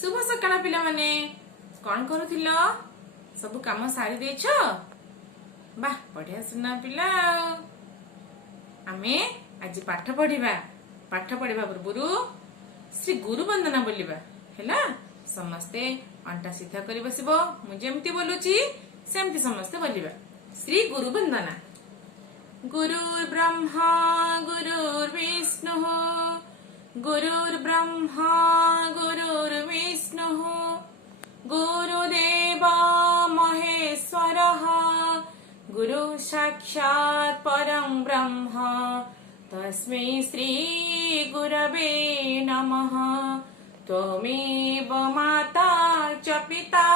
शुभ सकाळ पिला माने कौन करुथिल सब काम सारी देछ बा बढ़िया सुना पिला आमे आज पाठ पढ़िबा पूर्व श्री गुरु वंदना बोलिबा हैला समस्ते अंटा सीधा करी बसिबो मु जेमती बोलुची सेमती समस्ते बोलिबा श्री गुरु वंदना गुरुर्ब्रह्मा गुरुर्विष्णुः गुरुर्ब्रह्मा गुरुर्विष्णुः गुरुदेव महेश्वरः गुरु साक्षात् परं ब्रह्म तस्मै श्री गुरवे नमः। त्वमेव माता च पिता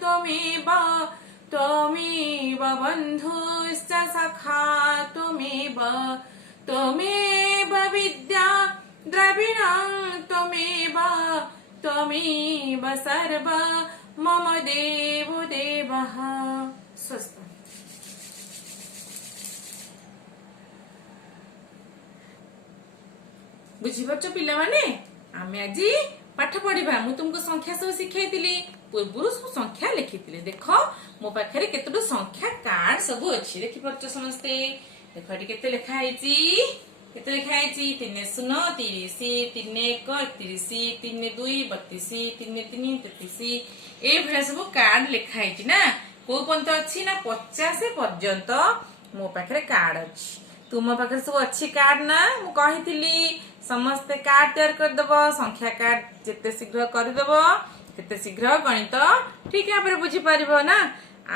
त्वमेव बन्धुश्च सखा त्वमेव विद्या द्रविणं त्वमेव सर्व मम देवो देवः। स्वस्थ बुझिपारछ पिला माने आमे आज पाठ पढ़िबा मु तुमको संख्या सब सिखाइतिली पूर्व सब संख्या लिखितिले देख मो पाखरे केतडो संख्या कार्ड सब अछि देखि परछ समस्ते देख एटी केते लिखा आइछि केते लिखा आइछि 3 0 30 3 1 31 3 2 32 3 3 33 ए भरा सब कार्ड लिखा आइछि ना को पंत अछि ना 50 पर्यंत मो पाखरे कार्ड अछि तुम पाखरे सब अछि कार्ड ना मु कहितिली समस्ते कार्ड तैयार कर दबो संख्या कार्ड जेते शीघ्र कर दबो तेते शीघ्र गणित ठीक भाबरे बुझी पारिबो ना।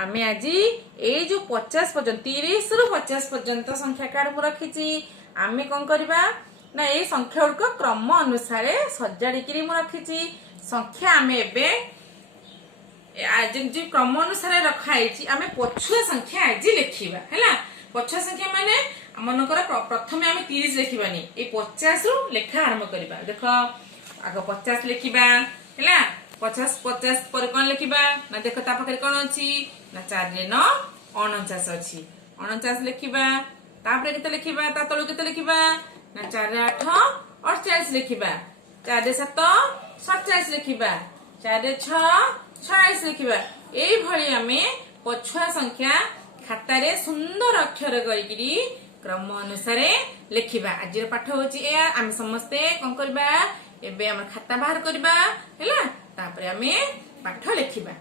आमे आज ए जो 50 पर्यंत 30 रु 50 पर्यंत संख्या कार्ड मु रखिची आमे कोन करबा ना ए संख्या को क्रम अनुसार सजाडी किरी मु रखिची संख्या आमे एबे आज जे क्रम अनुसार रखाइची आमे पछुआ संख्या आज लिखिबा हैला पछुआ संख्या माने मनकर प्रथमे आमे 30 लिखिबानी ए 50 रु लेखा आरंभ करबा देख आगो 50 लिखिबा हैला 50 पर कोन लिखिबा ना देख ता पाखरे कोन अछि ना 4 रे 9 49 अछि 49 लिखिबा तापरे केते लिखिबा ता तळु केते लिखिबा ना 4 रे 8 48 लिखिबा 4 रे 7 47 लिखिबा 4 रे 6 46 लिखिबा एई भଳି आमे पछुआ संख्या खाता रे सुंदर अक्षर करिकरी क्रम अनुसार लिखिबा आज पाठ होची ए आमे समस्ते कोन करबा एबे हम खाता बाहर करबा हैला तापरे आमे पाठ लिखिबा।